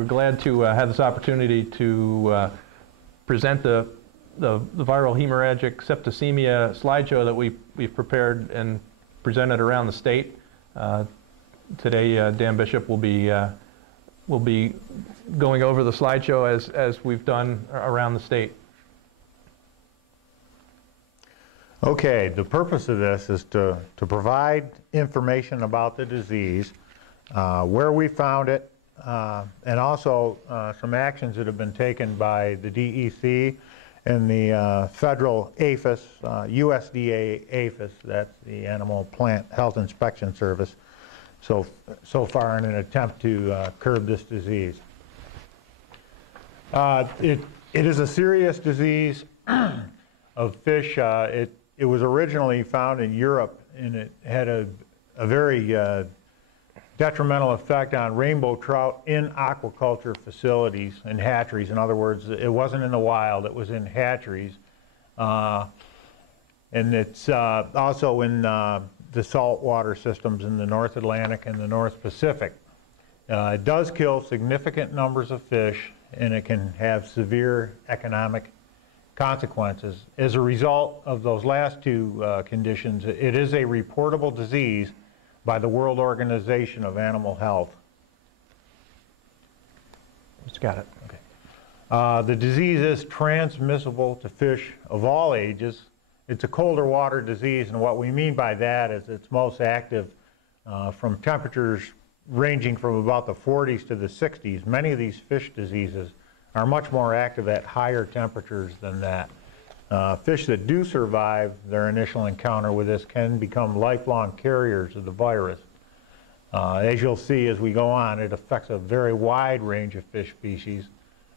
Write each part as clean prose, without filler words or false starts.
We're glad to have this opportunity to present the viral hemorrhagic septicemia slideshow that we've prepared and presented around the state. Today, Dan Bishop will be going over the slideshow as we've done around the state. Okay, the purpose of this is to provide information about the disease, where we found it, and also some actions that have been taken by the DEC and the federal APHIS, USDA APHIS, that's the Animal Plant Health Inspection Service, so far in an attempt to curb this disease. It is a serious disease of fish. It was originally found in Europe, and it had a very detrimental effect on rainbow trout in aquaculture facilities and hatcheries. In other words, it wasn't in the wild, it was in hatcheries. And it's also in the saltwater systems in the North Atlantic and the North Pacific. It does kill significant numbers of fish, and it can have severe economic consequences. As a result of those last two conditions, it is a reportable disease by the World Organization of Animal Health. Just got it. Okay. The disease is transmissible to fish of all ages. It's a colder water disease, and what we mean by that is it's most active from temperatures ranging from about the 40s to the 60s. Many of these fish diseases are much more active at higher temperatures than that. Fish that do survive their initial encounter with this can become lifelong carriers of the virus. As you'll see as we go on, it affects a very wide range of fish species,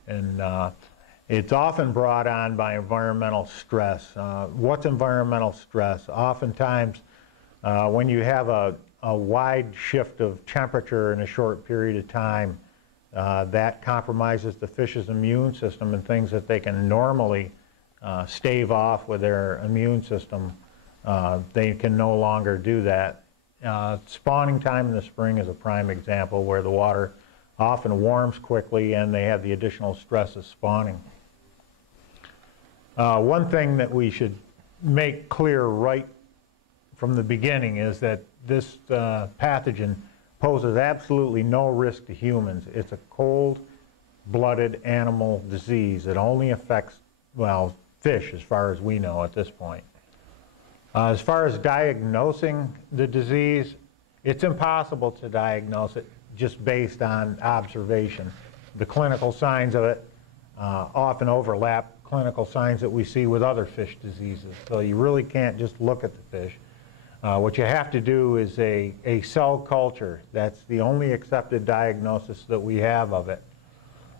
and it's often brought on by environmental stress. What's environmental stress? Oftentimes, when you have a wide shift of temperature in a short period of time, that compromises the fish's immune system, and things that they can normally stave off with their immune system, they can no longer do that. Spawning time in the spring is a prime example where the water often warms quickly and they have the additional stress of spawning. One thing that we should make clear right from the beginning is that this pathogen poses absolutely no risk to humans. It's a cold-blooded animal disease. It only affects, well, fish as far as we know at this point. As far as diagnosing the disease, it's impossible to diagnose it just based on observation. The clinical signs of it often overlap clinical signs that we see with other fish diseases, so you really can't just look at the fish. What you have to do is a cell culture. That's the only accepted diagnosis that we have of it.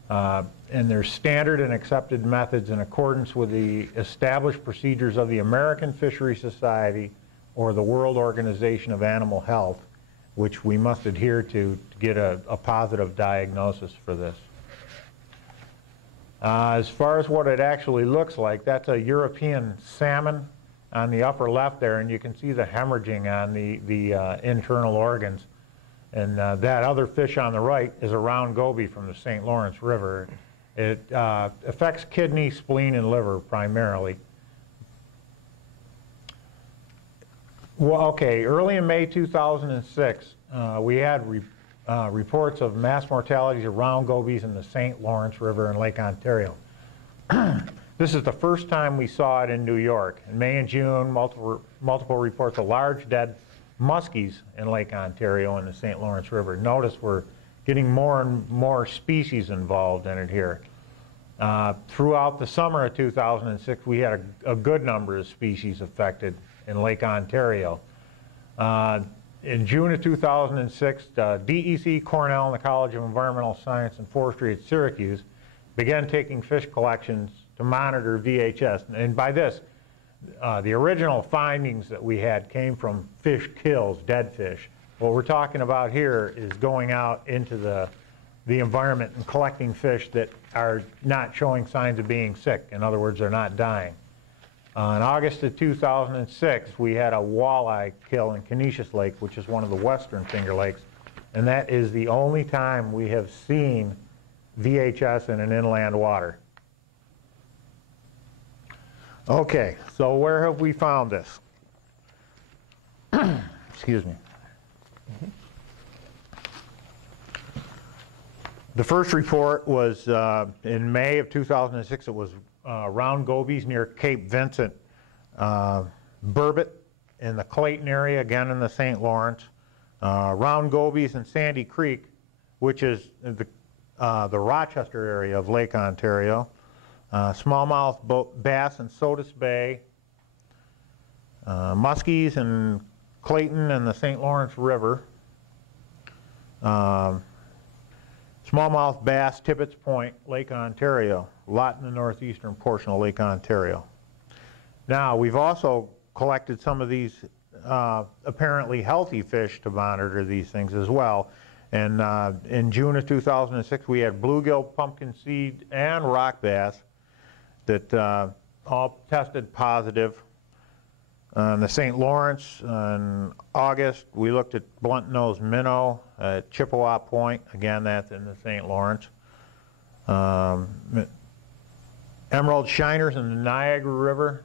And there's standard and accepted methods in accordance with the established procedures of the American Fishery Society or the World Organization of Animal Health, which we must adhere to get a positive diagnosis for this. As far as what it actually looks like, that's a European salmon on the upper left there, and you can see the hemorrhaging on the internal organs. And that other fish on the right is a round goby from the St. Lawrence River. It affects kidney, spleen, and liver primarily. Well, okay, early in May 2006, we had reports of mass mortalities of round gobies in the St. Lawrence River and Lake Ontario. This is the first time we saw it in New York. In May and June, multiple reports of large dead muskies in Lake Ontario and the St. Lawrence River. Notice we're getting more and more species involved in it here. Throughout the summer of 2006, we had a good number of species affected in Lake Ontario. In June of 2006, DEC, Cornell, and the College of Environmental Science and Forestry at Syracuse began taking fish collections to monitor VHS. And by this, the original findings that we had came from fish kills, dead fish. What we're talking about here is going out into the environment and collecting fish that are not showing signs of being sick. In other words, they're not dying. In August of 2006, we had a walleye kill in Canisius Lake, which is one of the western Finger Lakes, and that is the only time we have seen VHS in an inland water. Okay, so where have we found this? Excuse me. The first report was in May of 2006. It was round gobies near Cape Vincent, burbot in the Clayton area, again in the St. Lawrence, round gobies in Sandy Creek, which is the Rochester area of Lake Ontario, smallmouth bass in Sodus Bay, muskies in Clayton and the St. Lawrence River, smallmouth bass, Tibbetts Point, Lake Ontario, a lot in the northeastern portion of Lake Ontario. Now, we've also collected some of these apparently healthy fish to monitor these things as well. And in June of 2006, we had bluegill, pumpkin seed, and rock bass that all tested positive. In the St. Lawrence, in August, we looked at blunt-nosed minnow at Chippewa Point. Again, that's in the St. Lawrence. Emerald shiners in the Niagara River.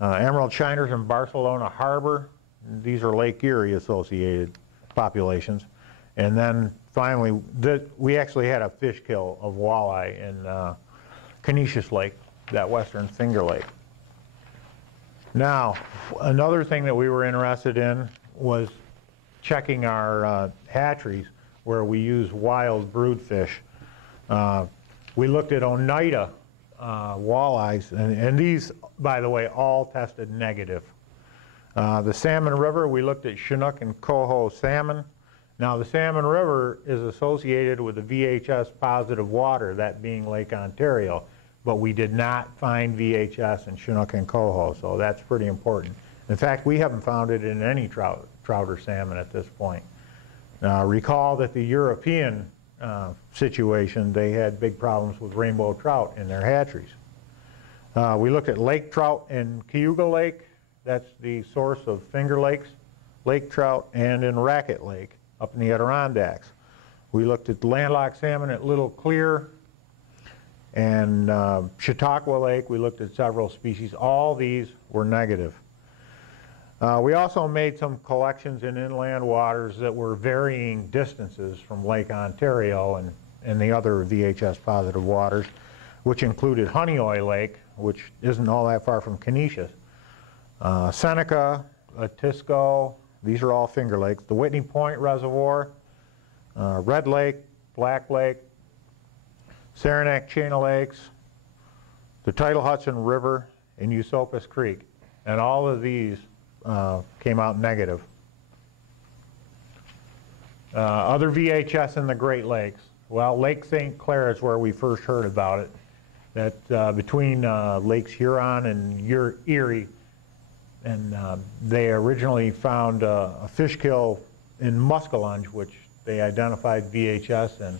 Emerald shiners in Barcelona Harbor. These are Lake Erie associated populations. And then finally, we actually had a fish kill of walleye in Canisius Lake, that western Finger Lake. Now, another thing that we were interested in was checking our hatcheries where we use wild brood fish. We looked at Oneida walleyes, and these, by the way, all tested negative. The Salmon River, we looked at Chinook and coho salmon. Now, the Salmon River is associated with the VHS positive water, that being Lake Ontario, but we did not find VHS in Chinook and coho, so that's pretty important. In fact, we haven't found it in any trout or salmon at this point. Recall that the European situation, they had big problems with rainbow trout in their hatcheries. We looked at lake trout in Cayuga Lake, that's the source of Finger Lakes, lake trout, and in Racket Lake up in the Adirondacks. We looked at landlocked salmon at Little Clear, and Chautauqua Lake. We looked at several species. All these were negative. We also made some collections in inland waters that were varying distances from Lake Ontario and the other VHS positive waters, which included Honeoye Lake, which isn't all that far from Canisius, Seneca, Atisco, these are all Finger Lakes, the Whitney Point Reservoir, Red Lake, Black Lake, Saranac Chain of Lakes, the Tidal Hudson River, and Eusopus Creek. And all of these came out negative. Other VHS in the Great Lakes. Well, Lake St. Clair is where we first heard about it. That between Lakes Huron and Erie, and they originally found a fish kill in Muskellunge, which they identified VHS in.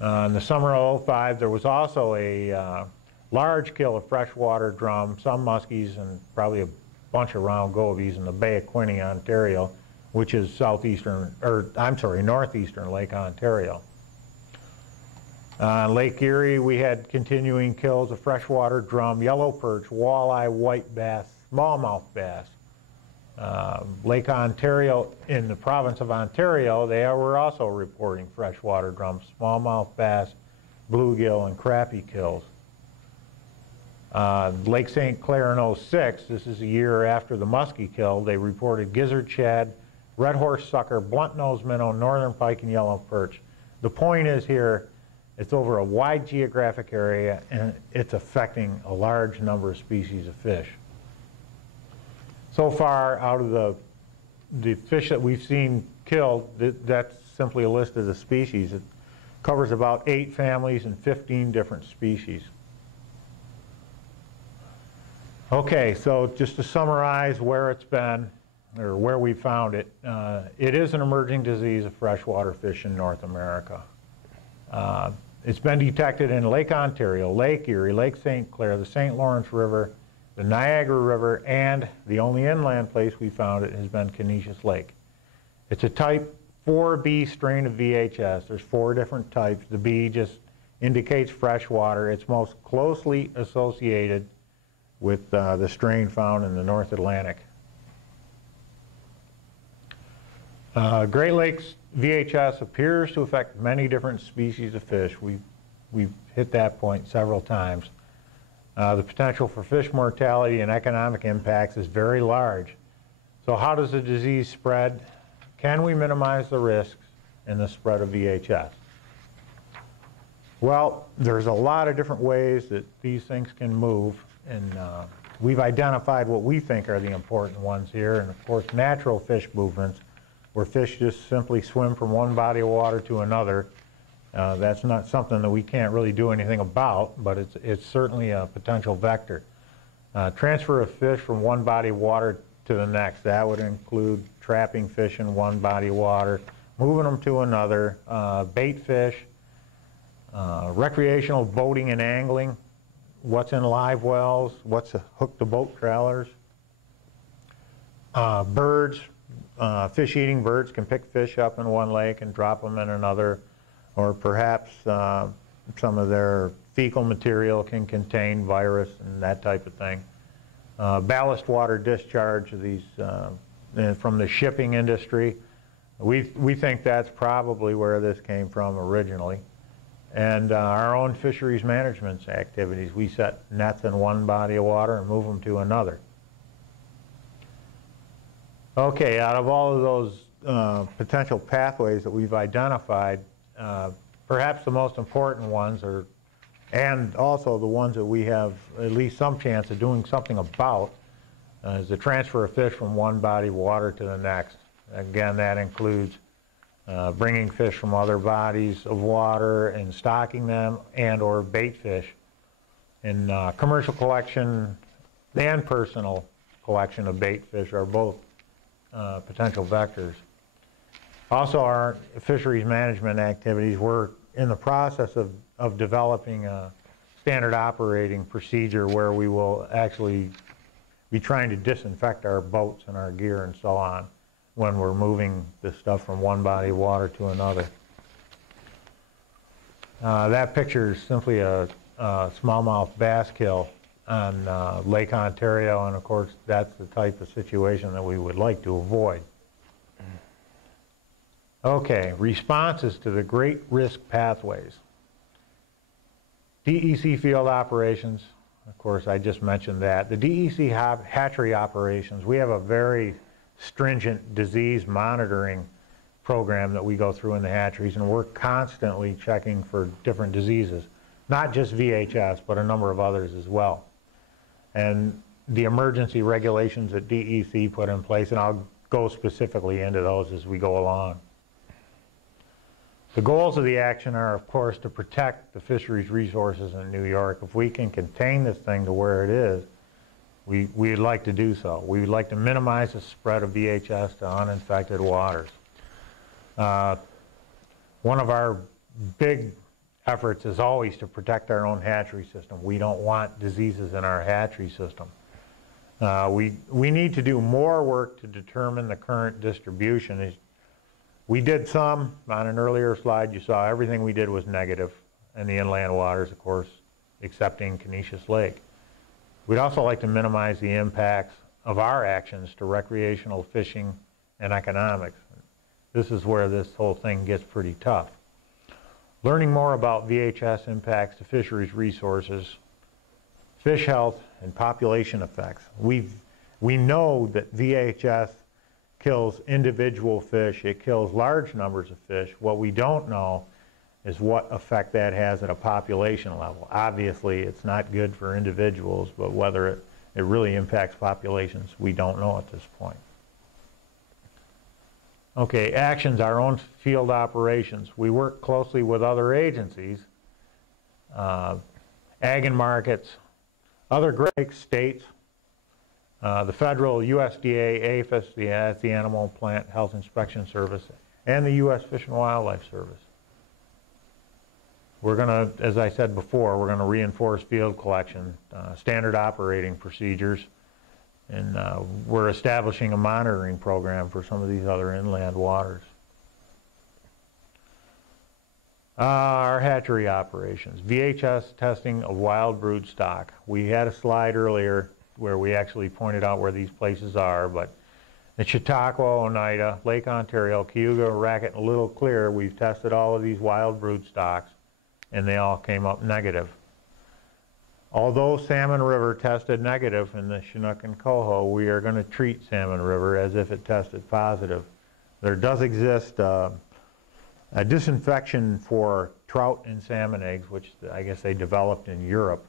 In the summer of '05, there was also a large kill of freshwater drum, some muskies, and probably a bunch of round gobies in the Bay of Quinte, Ontario, which is northeastern Lake Ontario. Lake Erie, we had continuing kills of freshwater drum, yellow perch, walleye, white bass, smallmouth bass. Lake Ontario, in the province of Ontario, they were also reporting freshwater drum, smallmouth bass, bluegill, and crappie kills. Lake St. Clair in '06, this is a year after the muskie kill, they reported gizzard shad, red horse sucker, blunt-nosed minnow, northern pike, and yellow perch. The point is here, it's over a wide geographic area, and it's affecting a large number of species of fish. So far, out of the fish that we've seen killed, that's simply a list of the species. It covers about 8 families and 15 different species. Okay, so just to summarize where it's been, or where we found it, it is an emerging disease of freshwater fish in North America. It's been detected in Lake Ontario, Lake Erie, Lake St. Clair, the St. Lawrence River, the Niagara River, and the only inland place we found it has been Canisius Lake. It's a type 4B strain of VHS. There's 4 different types. The B just indicates fresh water. It's most closely associated with the strain found in the North Atlantic. Great Lakes VHS appears to affect many different species of fish. We've hit that point several times. The potential for fish mortality and economic impacts is very large. So how does the disease spread? Can we minimize the risks in the spread of VHS? Well, there's a lot of different ways that these things can move, and we've identified what we think are the important ones here, and of course natural fish movements, where fish just simply swim from one body of water to another. That's not something that we can't really do anything about, but it's certainly a potential vector. Transfer of fish from one body of water to the next, that would include trapping fish in one body of water, moving them to another, bait fish, recreational boating and angling, what's in live wells, what's hooked to boat trailers, birds, fish-eating birds can pick fish up in one lake and drop them in another, or perhaps some of their fecal material can contain virus and that type of thing. Ballast water discharge of these from the shipping industry. We think that's probably where this came from originally. And our own fisheries management activities. We set nets in one body of water and move them to another. Okay, out of all of those potential pathways that we've identified, perhaps the most important ones are, and also the ones that we have at least some chance of doing something about, is the transfer of fish from one body of water to the next. Again, that includes bringing fish from other bodies of water and stocking them, and or bait fish. In commercial collection and personal collection of bait fish are both potential vectors. Also, our fisheries management activities, we're in the process of developing a standard operating procedure where we will actually be trying to disinfect our boats and our gear and so on when we're moving this stuff from one body of water to another. That picture is simply a smallmouth bass kill on Lake Ontario, and of course that's the type of situation that we would like to avoid. Okay, responses to the great risk pathways. DEC field operations, of course I just mentioned that. The DEC hatchery operations, we have a very stringent disease monitoring program that we go through in the hatcheries, and we're constantly checking for different diseases, not just VHS, but a number of others as well. And the emergency regulations that DEC put in place, and I'll go specifically into those as we go along. The goals of the action are, of course, to protect the fisheries resources in New York. If we can contain this thing to where it is, we'd like to do so. We would like to minimize the spread of VHS to uninfected waters. One of our big efforts is always to protect our own hatchery system. We don't want diseases in our hatchery system. We need to do more work to determine the current distribution. We did some, on an earlier slide you saw everything we did was negative in the inland waters, of course, excepting Canisius Lake. We'd also like to minimize the impacts of our actions to recreational fishing and economics. This is where this whole thing gets pretty tough. Learning more about VHS impacts to fisheries resources, fish health, and population effects. We know that VHS kills individual fish, it kills large numbers of fish. What we don't know is what effect that has at a population level. Obviously, it's not good for individuals, but whether it really impacts populations, we don't know at this point. Okay, actions, our own field operations. We work closely with other agencies, ag and markets, other Great Lakes states, the federal USDA, APHIS, the Animal Plant Health Inspection Service, and the U.S. Fish and Wildlife Service. We're going to, as I said before, we're going to reinforce field collection, standard operating procedures, and we're establishing a monitoring program for some of these other inland waters. Our hatchery operations, VHS testing of wild brood stock. We had a slide earlier where we actually pointed out where these places are, but at Chautauqua, Oneida, Lake Ontario, Cayuga, Racket, and Little Clear, we've tested all of these wild brood stocks, and they all came up negative. Although Salmon River tested negative in the Chinook and Coho, we are going to treat Salmon River as if it tested positive. There does exist a disinfection for trout and salmon eggs, which I guess they developed in Europe,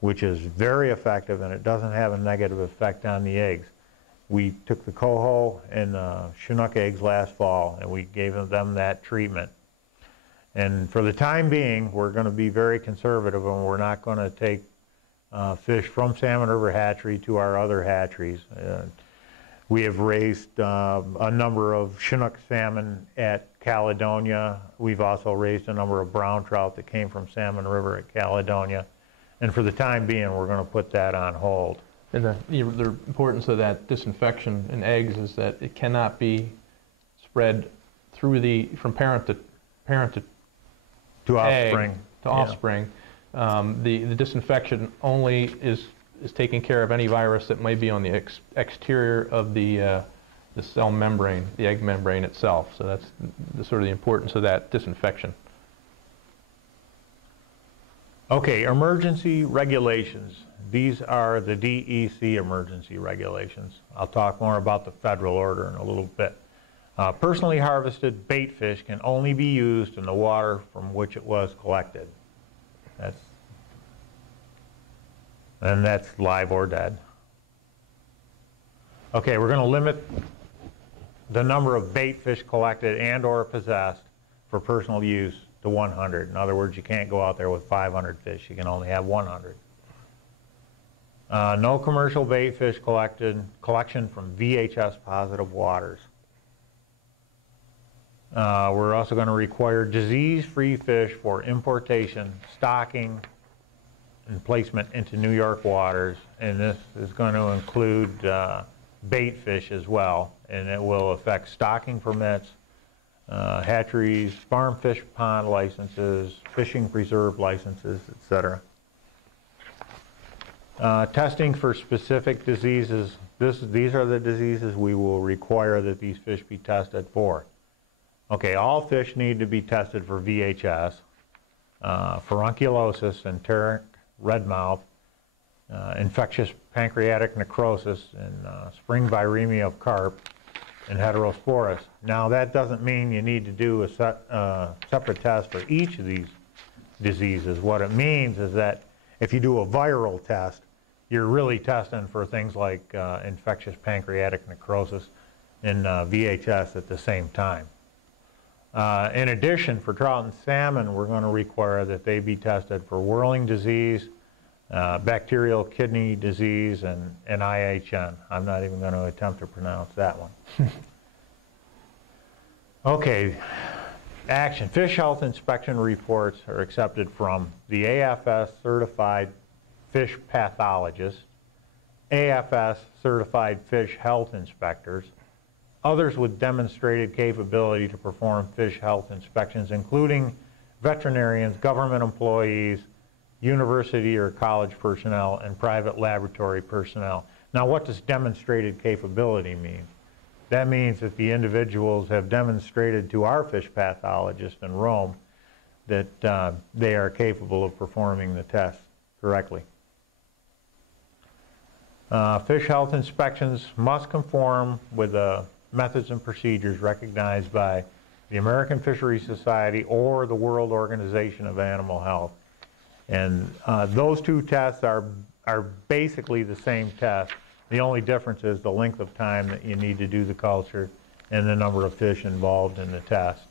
which is very effective, and it doesn't have a negative effect on the eggs. We took the Coho and Chinook eggs last fall, and we gave them that treatment. And for the time being, we're going to be very conservative, and we're not going to take fish from Salmon River Hatchery to our other hatcheries. We have raised a number of Chinook salmon at Caledonia. We've also raised a number of brown trout that came from Salmon River at Caledonia. And for the time being, we're going to put that on hold. And the importance of that disinfection in eggs is that it cannot be spread through from parent to offspring. To offspring. The disinfection only is taking care of any virus that may be on the exterior of the cell membrane, the egg membrane itself. So that's sort of the importance of that disinfection. Okay, emergency regulations. These are the DEC emergency regulations. I'll talk more about the federal order in a little bit. Personally harvested bait fish can only be used in the water from which it was collected. That's live or dead. Okay, we're going to limit the number of bait fish collected and or possessed for personal use to 100. In other words, you can't go out there with 500 fish. You can only have 100. No commercial bait fish collection from VHS positive waters. We're also going to require disease-free fish for importation, stocking, and placement into New York waters, and this is going to include bait fish as well, and it will affect stocking permits, hatcheries, farm fish pond licenses, fishing preserve licenses, etc. Testing for specific diseases. These are the diseases we will require that these fish be tested for. Okay, all fish need to be tested for VHS, furunculosis, enteric red mouth, infectious pancreatic necrosis, and spring viremia of carp, and heterosporus. Now that doesn't mean you need to do a separate test for each of these diseases. What it means is that if you do a viral test, you're really testing for things like infectious pancreatic necrosis and VHS at the same time. In addition, for trout and salmon, we're going to require that they be tested for whirling disease, bacterial kidney disease, and IHN. I'm not even going to attempt to pronounce that one. Okay, action. Fish health inspection reports are accepted from the AFS certified fish pathologists, AFS certified fish health inspectors, others with demonstrated capability to perform fish health inspections, including veterinarians, government employees, university or college personnel, and private laboratory personnel. Now, what does demonstrated capability mean? That means that the individuals have demonstrated to our fish pathologist in Rome that they are capable of performing the test correctly. Fish health inspections must conform with the methods and procedures recognized by the American Fisheries Society or the World Organization of Animal Health. And those two tests are basically the same test. The only difference is the length of time that you need to do the culture and the number of fish involved in the test.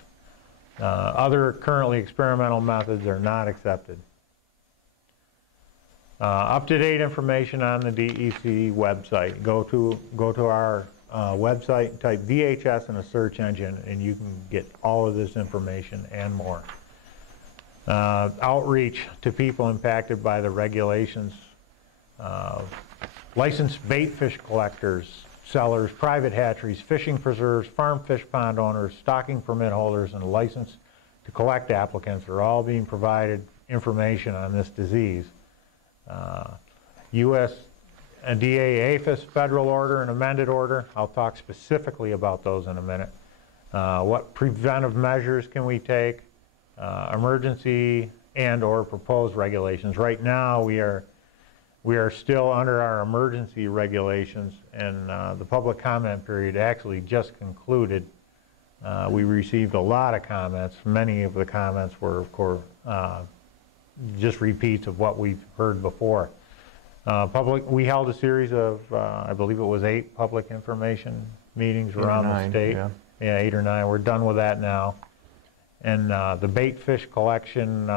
Other currently experimental methods are not accepted. Up-to-date information on the DEC website. Go to our website and type VHS in a search engine, and you can get all of this information and more. Outreach to people impacted by the regulations. Licensed bait fish collectors, sellers, private hatcheries, fishing preserves, farm fish pond owners, stocking permit holders, and licensed to collect applicants are all being provided information on this disease. USDA APHIS federal order and amended order, I'll talk specifically about those in a minute. What preventive measures can we take? Emergency and or proposed regulations. Right now we are still under our emergency regulations, and the public comment period actually just concluded. We received a lot of comments. Many of the comments were, of course, just repeats of what we've heard before. We held a series of, I believe it was 8 public information meetings around the state. Yeah, 8 or 9. We're done with that now. And the bait fish collection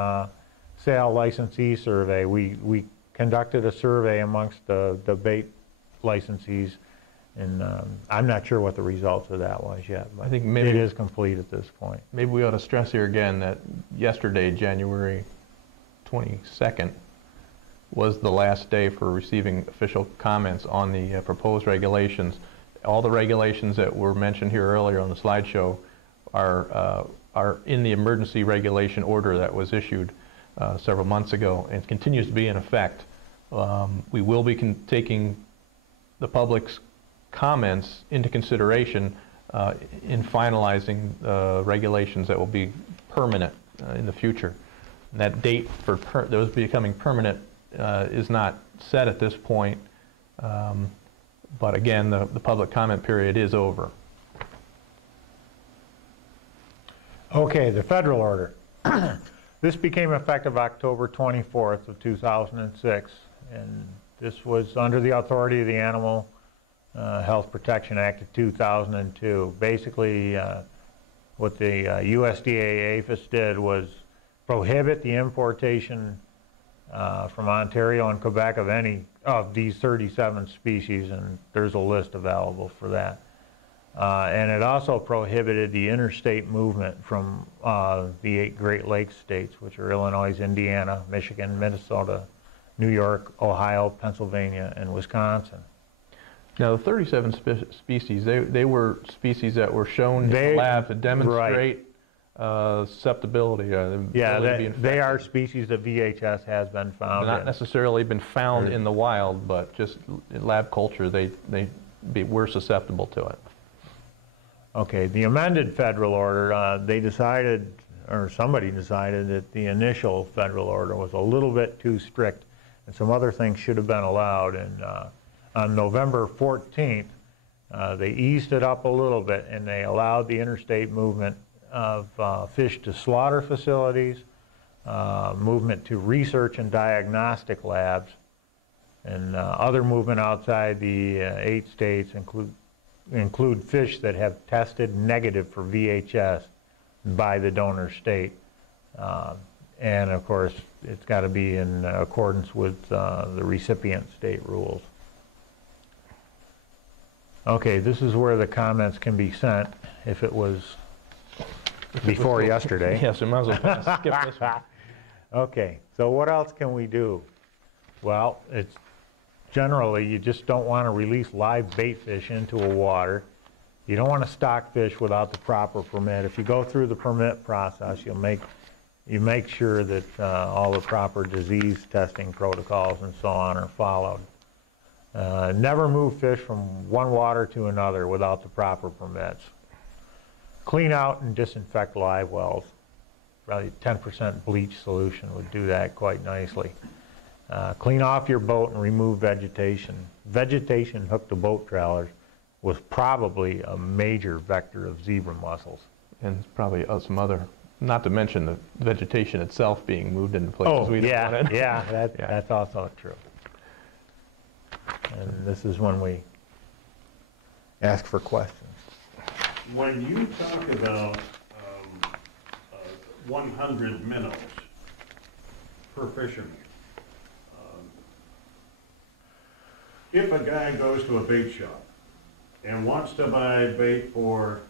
sale licensee survey, we conducted a survey amongst the bait licensees, and I'm not sure what the results of that was yet, but I think maybe it is complete at this point. Maybe we ought to stress here again that yesterday, January 22nd, was the last day for receiving official comments on the proposed regulations. All the regulations that were mentioned here earlier on the slideshow are in the emergency regulation order that was issued several months ago and continues to be in effect. We will be taking the public's comments into consideration in finalizing regulations that will be permanent in the future. And that date for those becoming permanent is not set at this point, but again, the public comment period is over. Okay, the federal order. This became effective October 24th of 2006, and this was under the authority of the Animal Health Protection Act of 2002. Basically, what the USDA APHIS did was prohibit the importation from Ontario and Quebec of any of these 37 species, and there's a list available for that. And it also prohibited the interstate movement from the 8 Great Lakes states, which are Illinois, Indiana, Michigan, Minnesota, New York, Ohio, Pennsylvania, and Wisconsin. Now, the 37 species, they were species that were shown in the lab to demonstrate susceptibility. Yeah, they are species that VHS has been found Not necessarily been found in the wild, but just in lab culture, they were susceptible to it. Okay, the amended federal order, they decided, or somebody decided, that the initial federal order was a little bit too strict, and some other things should have been allowed. And on November 14th, they eased it up a little bit, and they allowed the interstate movement of fish to slaughter facilities, movement to research and diagnostic labs, and other movement outside the 8 states include fish that have tested negative for VHS by the donor state. And of course, it's got to be in accordance with the recipient state rules. Okay, this is where the comments can be sent if it was before yesterday. Yes, we might as well skip this one. Okay, so what else can we do? Well, it's generally, you just don't want to release live bait fish into a water. You don't want to stock fish without the proper permit. If you go through the permit process, you make sure that all the proper disease testing protocols and so on are followed. Never move fish from one water to another without the proper permits. Clean out and disinfect live wells. Probably 10% bleach solution would do that quite nicely. Clean off your boat and remove vegetation. Vegetation hooked to boat trailers was probably a major vector of zebra mussels. And probably some other, not to mention the vegetation itself being moved into places we don't want it. Yeah, that's also true. And this is when we ask for questions. When you talk about 100 minnows per fisherman, if a guy goes to a bait shop and wants to buy bait for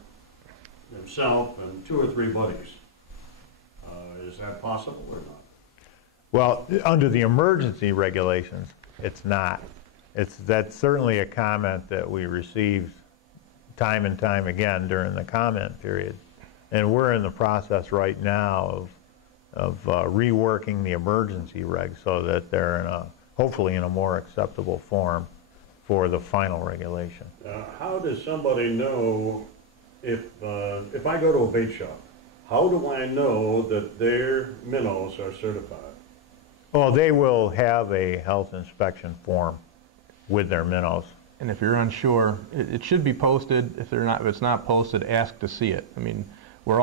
himself and 2 or 3 buddies, is that possible or not? Well, under the emergency regulations, it's not. That's certainly a comment that we received time and time again during the comment period. And we're in the process right now of reworking the emergency regs so that they're hopefully in a more acceptable form for the final regulation. How does somebody know if I go to a bait shop, how do I know that their minnows are certified? Well, they will have a health inspection form with their minnows. And if you're unsure, it should be posted. If it's not posted, ask to see it. I mean, we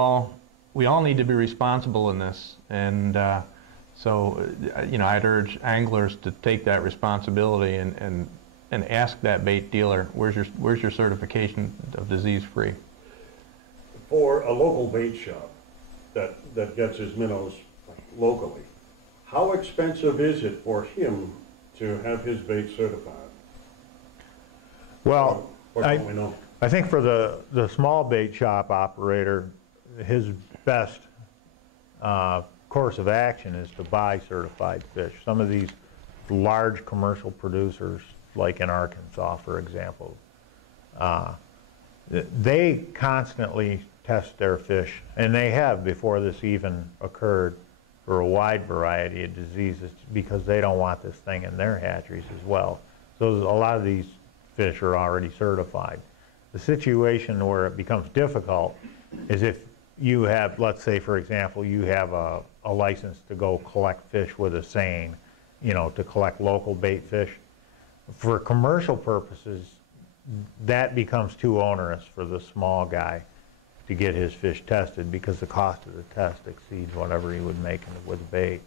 all need to be responsible in this, and so you know, I'd urge anglers to take that responsibility and ask that bait dealer, where's your certification of disease-free? For a local bait shop that gets his minnows locally, how expensive is it for him to have his bait certified? Well, Or don't we know? I think for the small bait shop operator, his best course of action is to buy certified fish. Some of these large commercial producers, like in Arkansas, for example, they constantly test their fish, and they have before this even occurred, for a wide variety of diseases, because they don't want this thing in their hatcheries as well. So a lot of these fish are already certified. The situation where it becomes difficult is if you have, let's say for example, you have a license to go collect fish with a seine, you know, to collect local bait fish. For commercial purposes, that becomes too onerous for the small guy to get his fish tested, because the cost of the test exceeds whatever he would make with bait.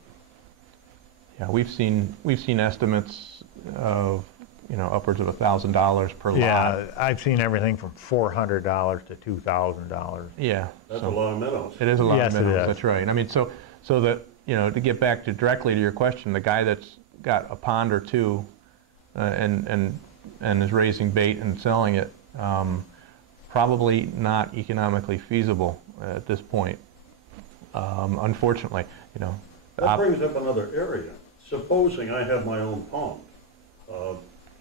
Yeah, we've seen estimates of, you know, upwards of $1,000 per lot. Yeah, I've seen everything from $400 to $2,000. Yeah, That's a lot of minnows. it is a lot Yes, of it minnows. is. That's right. I mean, so that, you know, to get back directly to your question, the guy that's got a pond or two and is raising bait and selling it, probably not economically feasible at this point. Unfortunately, you know. That brings up another area. Supposing I have my own pond,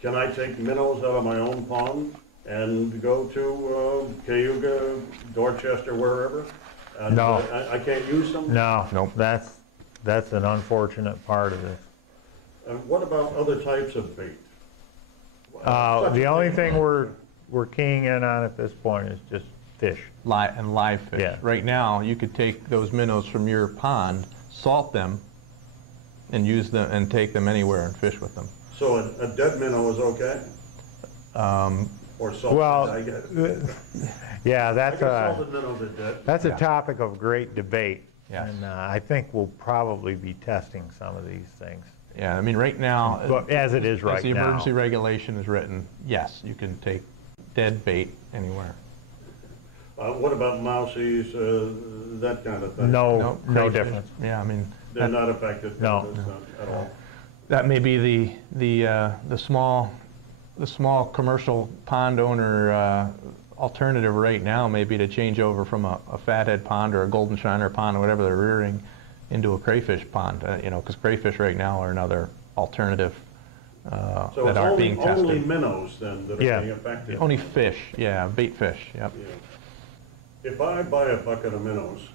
can I take minnows out of my own pond and go to Cayuga, Dorchester, wherever? And No. I can't use them? No, Nope. that's an unfortunate part of this. And what about other types of bait? The only thing we're keying in on at this point is just fish. Live fish. Yeah. Right now, you could take those minnows from your pond, salt them, and use them and take them anywhere and fish with them. So a dead minnow is okay? Or salted, Well, I get it. yeah, I that's guess salted minnows are dead. that's a Yeah. topic of great debate. Yes. And I think we'll probably be testing some of these things. Yeah, I mean, right now, But as it is right as the now. emergency regulation is written, yes, you can take dead bait anywhere. What about mousies, that kind of thing? No crayfish. difference. Yeah, I mean, They're not affected by No. this at all? that may be the small commercial pond owner alternative right now, maybe to change over from a fathead pond or a golden shiner pond or whatever they're rearing into a crayfish pond, you know, because crayfish right now are another alternative So that it's aren't being tested. only minnows then that are Yeah. being affected? Only fish, yeah, bait fish, yep. Yeah. If I buy a bucket of minnows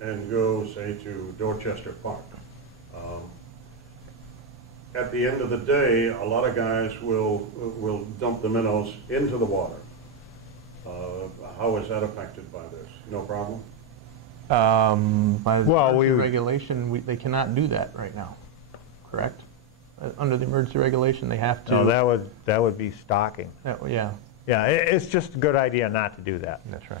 and go, say, to Dorchester Park, at the end of the day, a lot of guys will dump the minnows into the water. How is that affected by this? No problem? By the Well, emergency we- regulation, they cannot do that right now, correct? Under the emergency regulation, they have to. No, that would be stocking. Yeah, Yeah, it's just a good idea not to do that. that's right.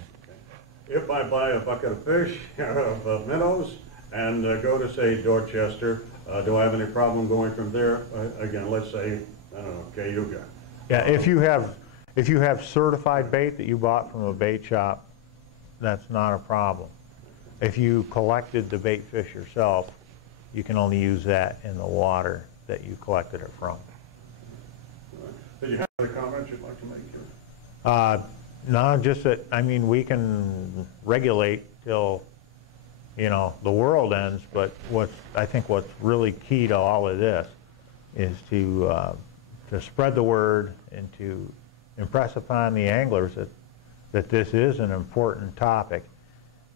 If I buy a bucket of fish, of minnows, and go to, say, Dorchester, do I have any problem going from there? Again, let's say, I don't know, Cayuga. Yeah, if you have certified bait that you bought from a bait shop, that's not a problem. If you collected the bait fish yourself, you can only use that in the water that you collected it from. Did you have any comments you'd like to make here? No, just that, I mean, we can regulate till, you know, the world ends, but I think what's really key to all of this is to spread the word and to impress upon the anglers that this is an important topic.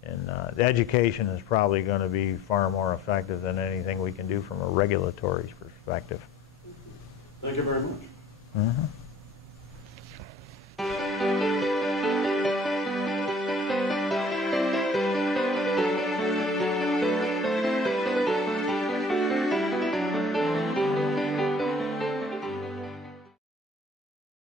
And the education is probably going to be far more effective than anything we can do from a regulatory perspective. Thank you very much. Mm-hmm.